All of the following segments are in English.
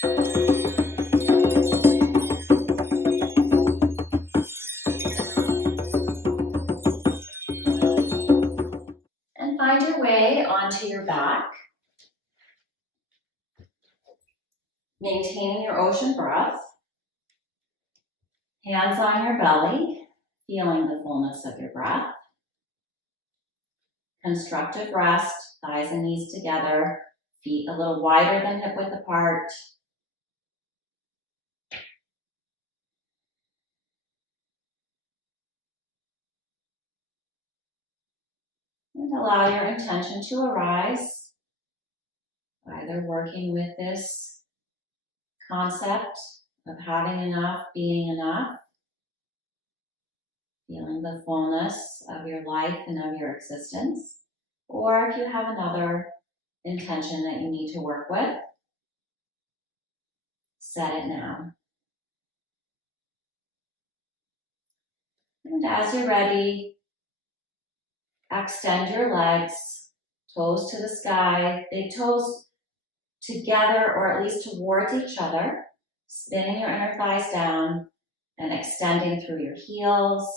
And find your way onto your back, maintaining your ocean breath. Hands on your belly, feeling the fullness of your breath. Constructive rest, thighs and knees together, feet a little wider than hip width apart. And allow your intention to arise, either working with this concept of having enough, being enough, feeling the fullness of your life and of your existence, or if you have another intention that you need to work with, set it now. And as you're ready, extend your legs, toes to the sky, big toes together or at least towards each other, spinning your inner thighs down and extending through your heels,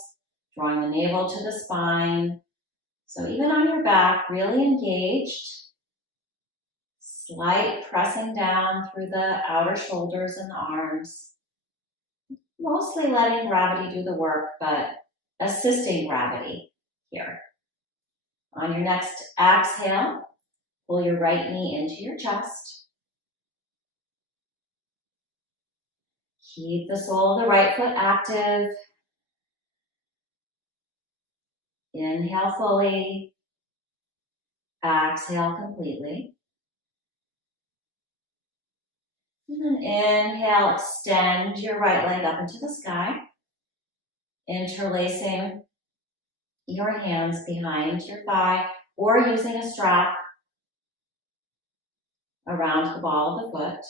drawing the navel to the spine. So even on your back, really engaged, slight pressing down through the outer shoulders and the arms, mostly letting gravity do the work, but assisting gravity here. On your next exhale, pull your right knee into your chest. Keep the sole of the right foot active. Inhale fully. Exhale completely. And then inhale, extend your right leg up into the sky, interlacing your hands behind your thigh or using a strap around the ball of the foot.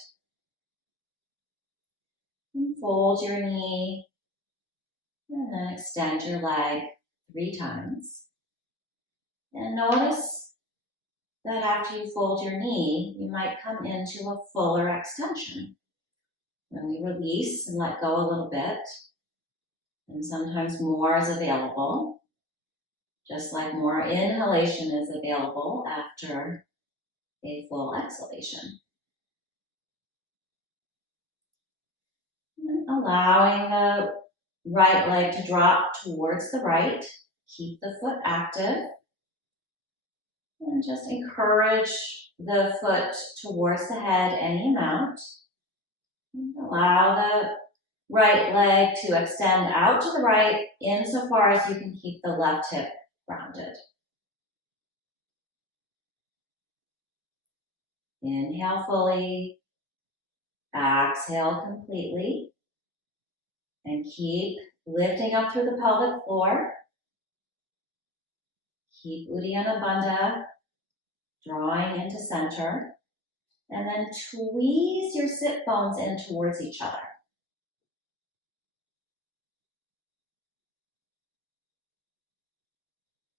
And fold your knee and then extend your leg 3 times. And notice that after you fold your knee, you might come into a fuller extension. When we release and let go a little bit, and sometimes more is available, just like more inhalation is available after a full exhalation. And allowing the right leg to drop towards the right, keep the foot active, and just encourage the foot towards the head any amount. And allow the right leg to extend out to the right insofar as you can keep the left hip rounded. Inhale fully, exhale completely, and keep lifting up through the pelvic floor. Keep Uddiyana Bandha drawing into center, and then tweeze your sit bones in towards each other.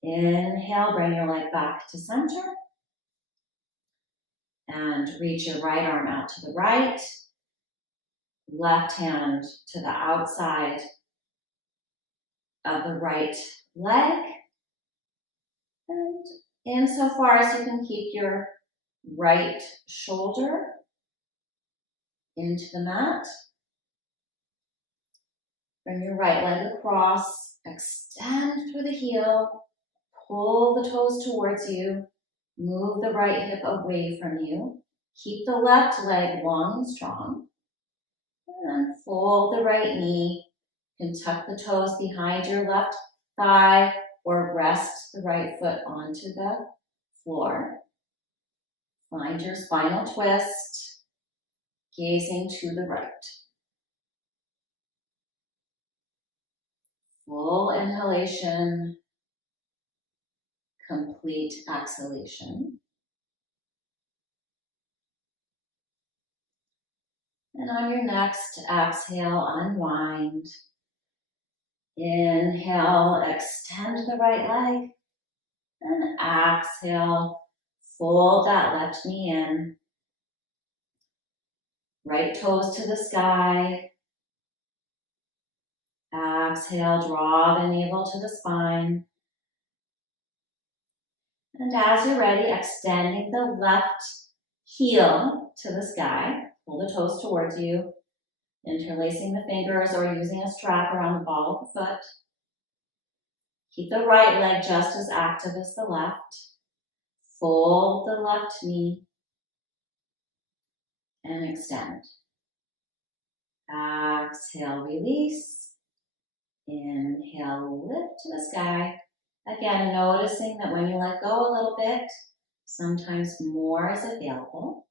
Inhale, bring your leg back to center, and reach your right arm out to the right, left hand to the outside of the right leg, and insofar as you can keep your right shoulder into the mat, bring your right leg across, extend through the heel, pull the toes towards you, move the right hip away from you, keep the left leg long and strong, and then fold the right knee. You can tuck the toes behind your left thigh or rest the right foot onto the floor. Find your spinal twist, gazing to the right. Full inhalation, complete exhalation. And on your next exhale, unwind. Inhale, extend the right leg. And exhale, fold that left knee in. Right toes to the sky. Exhale, draw the navel to the spine. And as you're ready, extending the left heel to the sky. Pull the toes towards you. Interlacing the fingers or using a strap around the ball of the foot. Keep the right leg just as active as the left. Fold the left knee and extend. Exhale, release. Inhale, lift to the sky. Again, noticing that when you let go a little bit, sometimes more is available.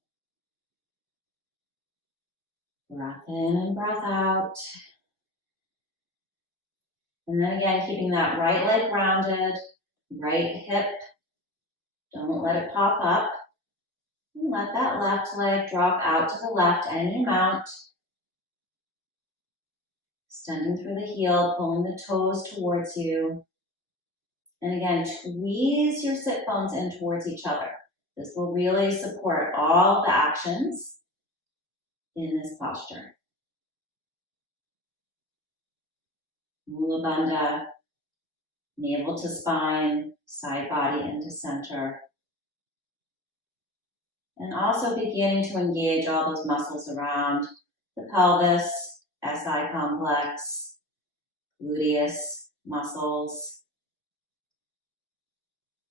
Breath in and breath out. And then again, keeping that right leg grounded, right hip. Don't let it pop up. And let that left leg drop out to the left any amount. Extending through the heel, pulling the toes towards you. And again, squeeze your sit bones in towards each other. This will really support all the actions in this posture. Mula Bandha, navel to spine, side body into center. And also beginning to engage all those muscles around the pelvis, SI complex, gluteus muscles.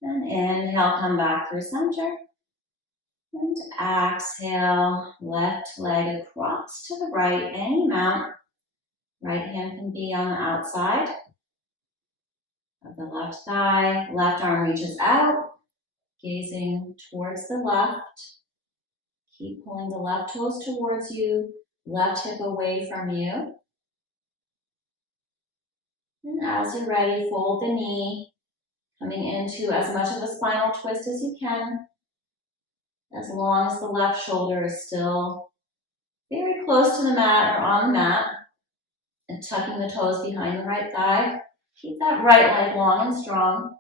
And inhale, come back through center. And exhale, left leg across to the right, any amount. Right hand can be on the outside of the left thigh. Left arm reaches out, gazing towards the left. Keep pulling the left toes towards you, left hip away from you. And as you're ready, fold the knee, coming into as much of a spinal twist as you can, as long as the left shoulder is still very close to the mat or on the mat, and tucking the toes behind the right thigh. Keep that right leg long and strong,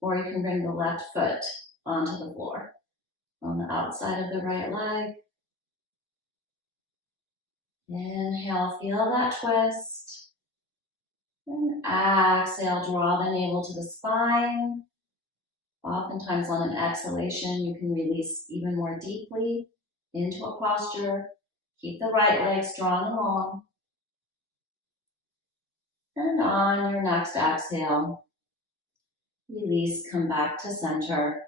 or you can bring the left foot onto the floor on the outside of the right leg. Inhale, feel that twist. And exhale, draw the navel to the spine. Oftentimes on an exhalation, you can release even more deeply into a posture. Keep the right leg strong and long. And on your next exhale, release, come back to center.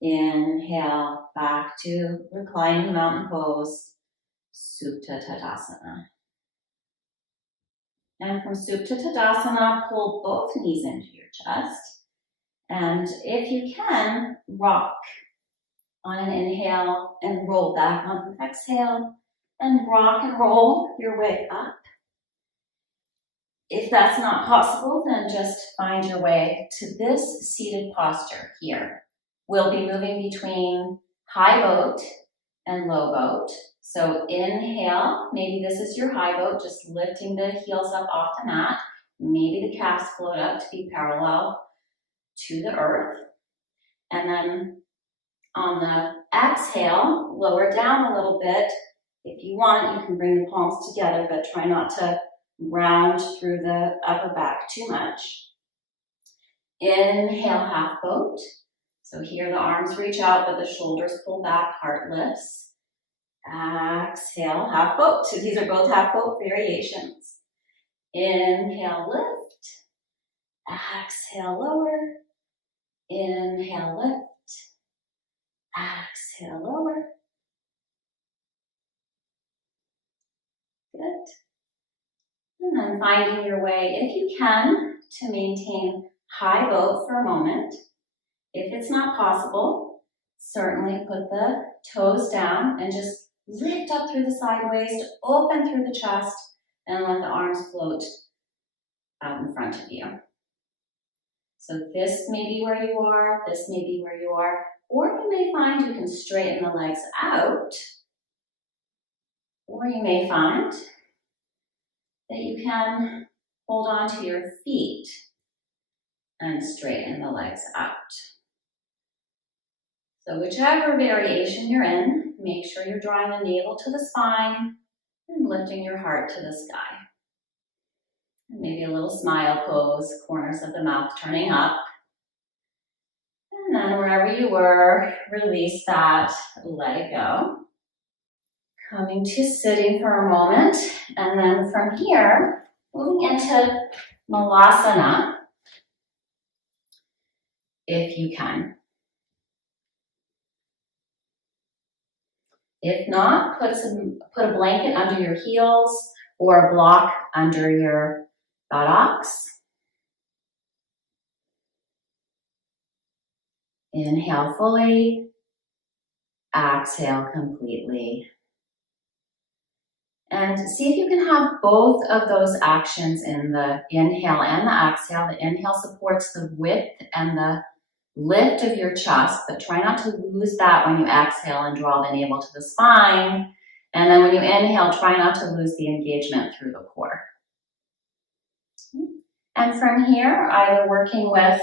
Inhale, back to reclining mountain pose, Supta Tadasana. And from Supta Tadasana, pull both knees into your chest. And if you can, rock on an inhale and roll back on an exhale. And rock and roll your way up. If that's not possible, then just find your way to this seated posture here. We'll be moving between high boat and low boat. So inhale, maybe this is your high boat, just lifting the heels up off the mat. Maybe the calves float up to be parallel to the earth. And then on the exhale, lower down a little bit. If you want, you can bring the palms together, but try not to round through the upper back too much. Inhale, half boat. So here the arms reach out, but the shoulders pull back, heart lifts. Exhale, half boat. So these are both half boat variations. Inhale, lift. Exhale, lower. Inhale, lift. Exhale, lower. Good. And then finding your way, if you can, to maintain high boat for a moment. If it's not possible, certainly put the toes down and just lift up through the side waist, open through the chest, and let the arms float out in front of you. So this may be where you are, this may be where you are, or you may find you can straighten the legs out, or you may find that you can hold on to your feet and straighten the legs out. So whichever variation you're in, make sure you're drawing the navel to the spine and lifting your heart to the sky. And maybe a little smile pose, corners of the mouth turning up. And then wherever you were, release that, let it go. Coming to sitting for a moment, and then from here, moving into Malasana, if you can. If not, put a blanket under your heels or a block under your buttocks. Inhale fully, exhale completely. And see if you can have both of those actions in the inhale and the exhale. The inhale supports the width and the lift of your chest, but try not to lose that when you exhale and draw the navel to the spine. And then when you inhale, try not to lose the engagement through the core. And from here, either working with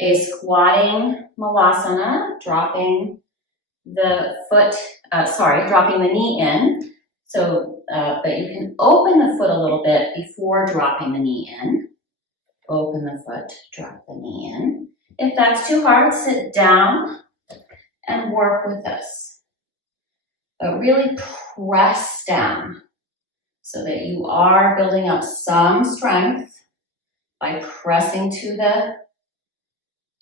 a squatting Malasana, dropping the dropping the knee in. So, but you can open the foot a little bit before dropping the knee in. Open the foot, drop the knee in. If that's too hard, sit down and work with this. But really press down so that you are building up some strength by pressing to the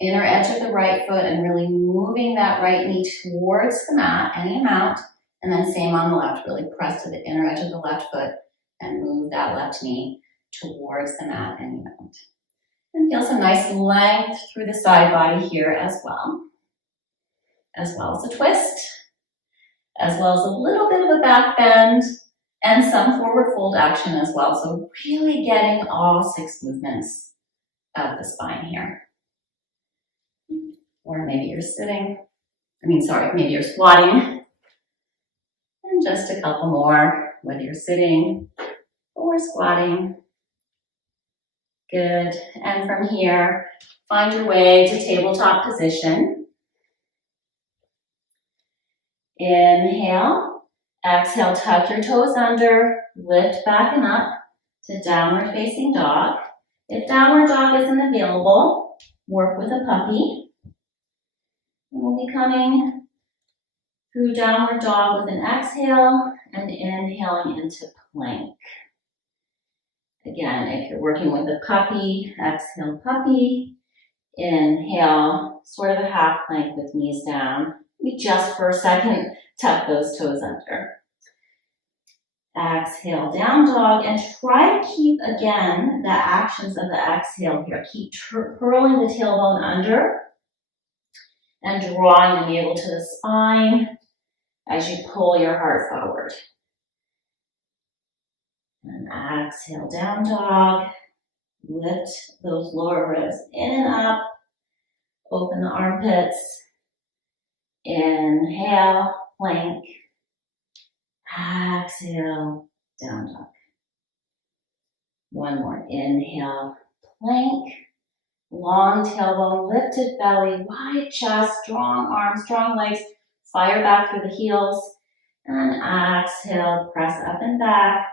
inner edge of the right foot and really moving that right knee towards the mat, any amount, and then same on the left, really press to the inner edge of the left foot and move that left knee towards the mat, any amount. And feel some nice length through the side body here as well as a twist, as well as a little bit of a back bend and some forward fold action as well. So really getting all 6 movements of the spine here. Or maybe you're maybe you're squatting. And just a couple more, whether you're sitting or squatting. Good. And from here, find your way to tabletop position. Inhale. Exhale, tuck your toes under, lift back and up to downward facing dog. If downward dog isn't available, work with a puppy. And we'll be coming through downward dog with an exhale and inhaling into plank. Again, if you're working with a puppy, exhale puppy. Inhale, sort of a half plank with knees down. We just for a second tuck those toes under. Exhale, down dog, and try to keep, again, the actions of the exhale here. Keep curling the tailbone under and drawing the navel to the spine as you pull your heart forward. And exhale, down dog. Lift those lower ribs in and up. Open the armpits. Inhale, plank. Exhale, down dog. One more. Inhale, plank. Long tailbone, lifted belly, wide chest, strong arms, strong legs. Fire back through the heels. And exhale, press up and back.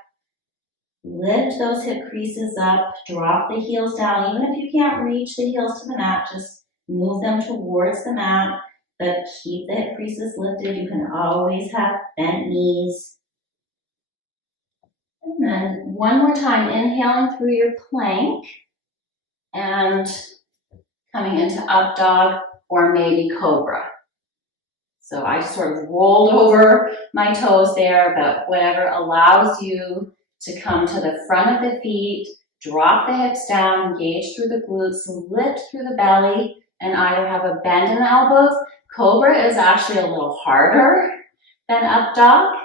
Lift those hip creases up. Drop the heels down. Even if you can't reach the heels to the mat, just move them towards the mat. But keep the hip creases lifted. You can always have bent knees. And then one more time, inhaling through your plank and coming into up dog or maybe cobra. So I just sort of rolled over my toes there, but whatever allows you to come to the front of the feet, drop the hips down, engage through the glutes, lift through the belly, and either have a bend in the elbows. Cobra is actually a little harder than up dog,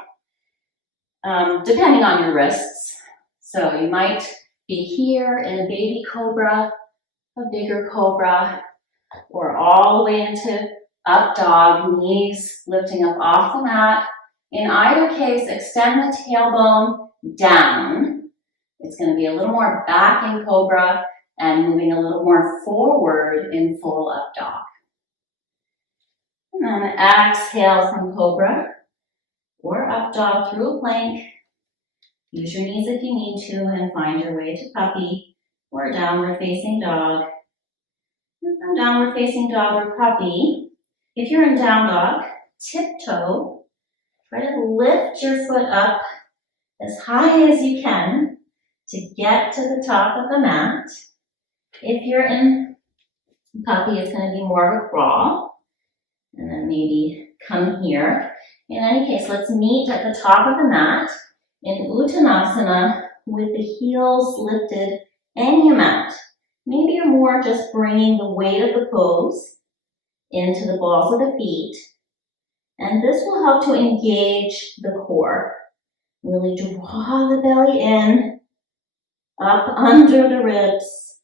depending on your wrists. So you might be here in a baby cobra, a bigger cobra, or all the way into up dog, knees lifting up off the mat. In either case, extend the tailbone down. It's going to be a little more back in cobra and moving a little more forward in full up dog. And then exhale from cobra. or up dog through a plank. Use your knees if you need to and find your way to puppy or downward facing dog. And from downward facing dog or puppy, if you're in down dog, tiptoe. Try to lift your foot up as high as you can to get to the top of the mat. If you're in puppy, it's going to be more of a crawl. And then maybe come here. In any case, let's meet at the top of the mat in Uttanasana with the heels lifted any amount. Maybe you're more just bringing the weight of the pose into the balls of the feet. And this will help to engage the core. Really draw the belly in, up under the ribs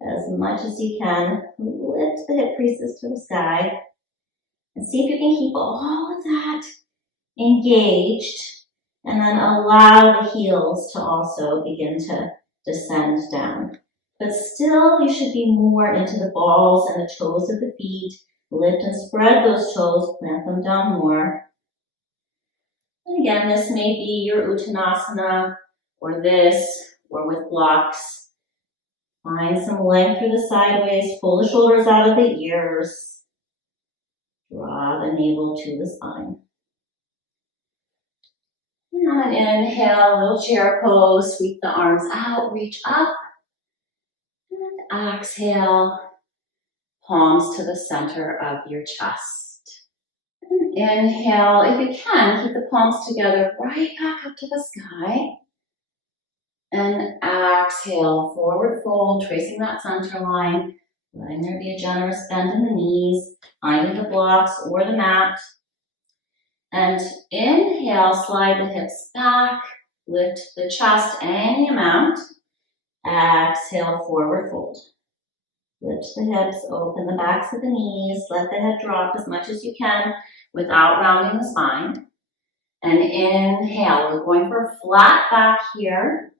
as much as you can. Lift the hip creases to the sky. And see if you can keep all of that engaged. And then allow the heels to also begin to descend down. But still, you should be more into the balls and the toes of the feet. Lift and spread those toes, plant them down more. And again, this may be your Uttanasana, or this, or with blocks. Find some length through the sideways, pull the shoulders out of the ears. Draw the navel to the spine. And on an inhale, little chair pose, sweep the arms out, reach up. And exhale, palms to the center of your chest. And inhale, if you can, keep the palms together right back up to the sky. And exhale, forward fold, tracing that center line, letting there be a generous bend in the knees, finding the blocks or the mat. And inhale, slide the hips back, lift the chest any amount. Exhale, forward fold. Lift the hips, open the backs of the knees, let the head drop as much as you can without rounding the spine. And inhale, we're going for a flat back here,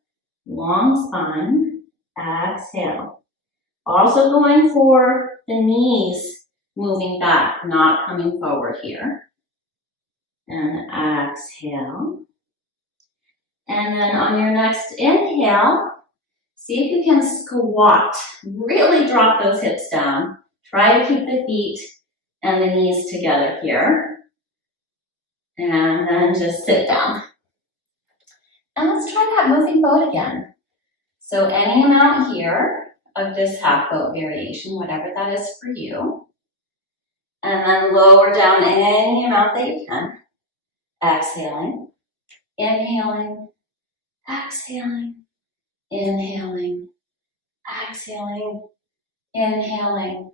long spine. Exhale. Also going for the knees moving back, not coming forward here. And exhale. And then on your next inhale, see if you can squat. Really drop those hips down. Try to keep the feet and the knees together here. And then just sit down. And let's try that moving boat again. So any amount here of this half boat variation, whatever that is for you. And then lower down any amount that you can. Exhaling, inhaling, exhaling, inhaling, exhaling, inhaling,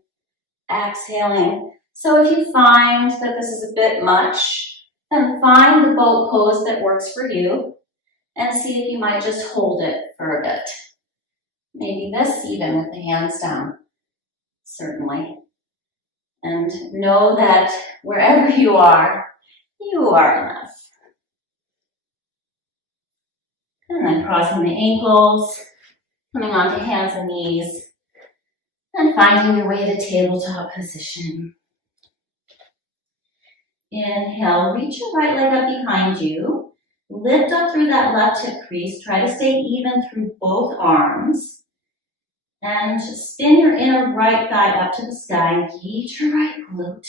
exhaling. So if you find that this is a bit much, then find the boat pose that works for you and see if you might just hold it for a bit. Maybe this even with the hands down, certainly. And know that wherever you are enough. And then crossing the ankles, coming onto hands and knees, and finding your way to tabletop position. Inhale, reach your right leg up behind you. Lift up through that left hip crease. Try to stay even through both arms. And spin your inner right thigh up to the sky. Engage your right glute.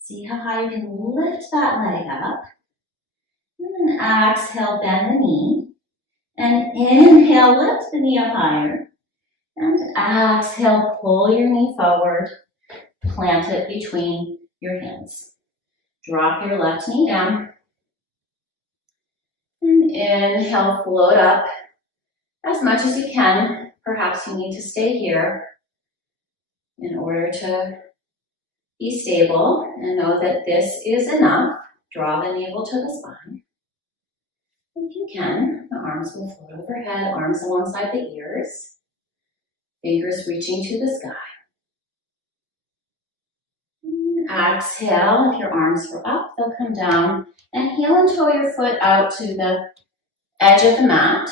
See how high you can lift that leg up. And then exhale, bend the knee. And inhale, lift the knee up higher. And exhale, pull your knee forward. Plant it between your hands. Drop your left knee down. And inhale, float up as much as you can. Perhaps you need to stay here in order to be stable and know that this is enough. Draw the navel to the spine. If you can, the arms will float overhead, arms alongside the ears, fingers reaching to the sky. And exhale, if your arms were up, they'll come down, and heel and toe your foot out to the edge of the mat.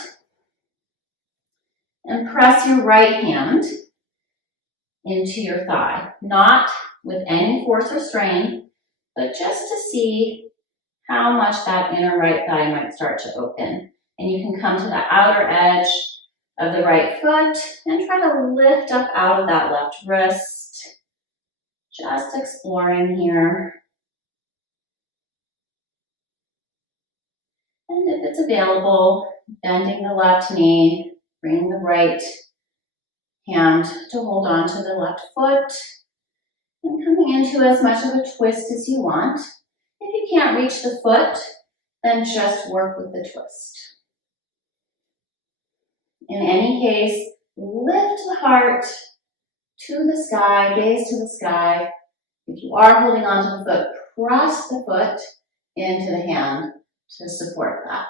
And press your right hand into your thigh, not with any force or strain, but just to see how much that inner right thigh might start to open. And you can come to the outer edge of the right foot and try to lift up out of that left wrist. Just exploring here. And if it's available, bending the left knee, bring the right hand to hold on to the left foot, and coming into as much of a twist as you want. If you can't reach the foot, then just work with the twist. In any case, lift the heart to the sky, gaze to the sky. If you are holding on to the foot, press the foot into the hand to support that.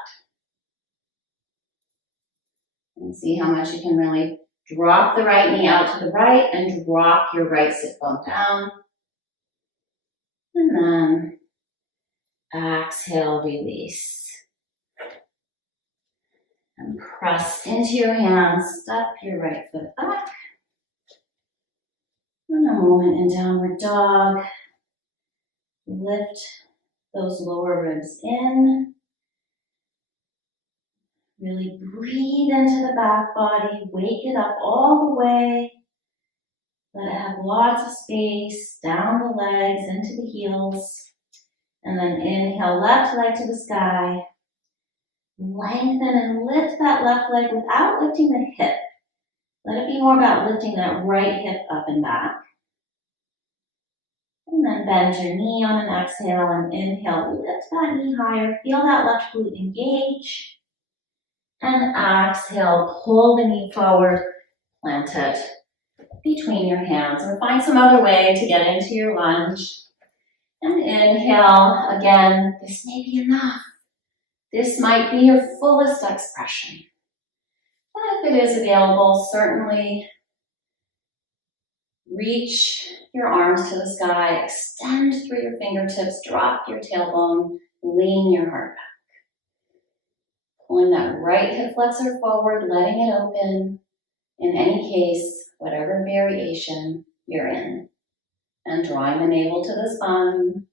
And see how much you can really drop the right knee out to the right and drop your right sit bone down. And then exhale, release. And press into your hands, step your right foot back. And a moment in downward dog. Lift those lower ribs in. Really breathe into the back body, wake it up all the way. Let it have lots of space, down the legs, into the heels. And then inhale, left leg to the sky. Lengthen and lift that left leg without lifting the hip. Let it be more about lifting that right hip up and back. And then bend your knee on an exhale and inhale, lift that knee higher. Feel that left glute engage. And exhale, pull the knee forward, plant it between your hands, or find some other way to get into your lunge. And inhale, again, this may be enough. This might be your fullest expression. But if it is available, certainly reach your arms to the sky, extend through your fingertips, drop your tailbone, lean your heart back. Pulling that right hip flexor forward, letting it open. In any case, whatever variation you're in. And drawing the navel to the spine.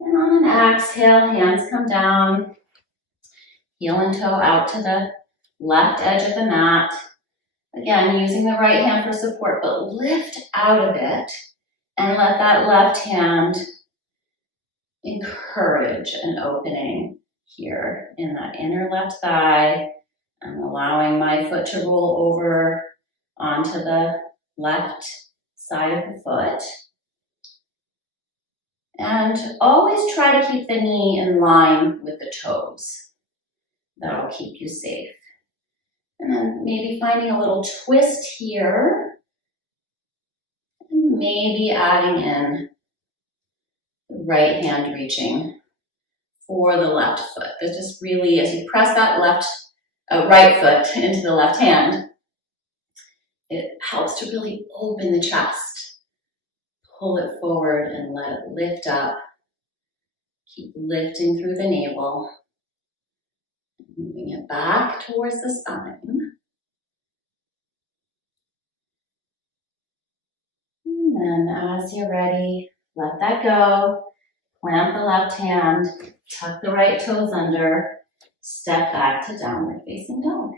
And on an exhale, hands come down. Heel and toe out to the left edge of the mat. Again, using the right hand for support, but lift out of it and let that left hand encourage an opening here in that inner left thigh. I'm allowing my foot to roll over onto the left side of the foot. And always try to keep the knee in line with the toes. That'll keep you safe. And then maybe finding a little twist here. And maybe adding in the right hand reaching for the left foot. It's just really, as you press that right foot into the left hand, it helps to really open the chest. Pull it forward and let it lift up. Keep lifting through the navel. Moving it back towards the spine. And then as you're ready, let that go. Plant the left hand, tuck the right toes under, step back to downward facing dog.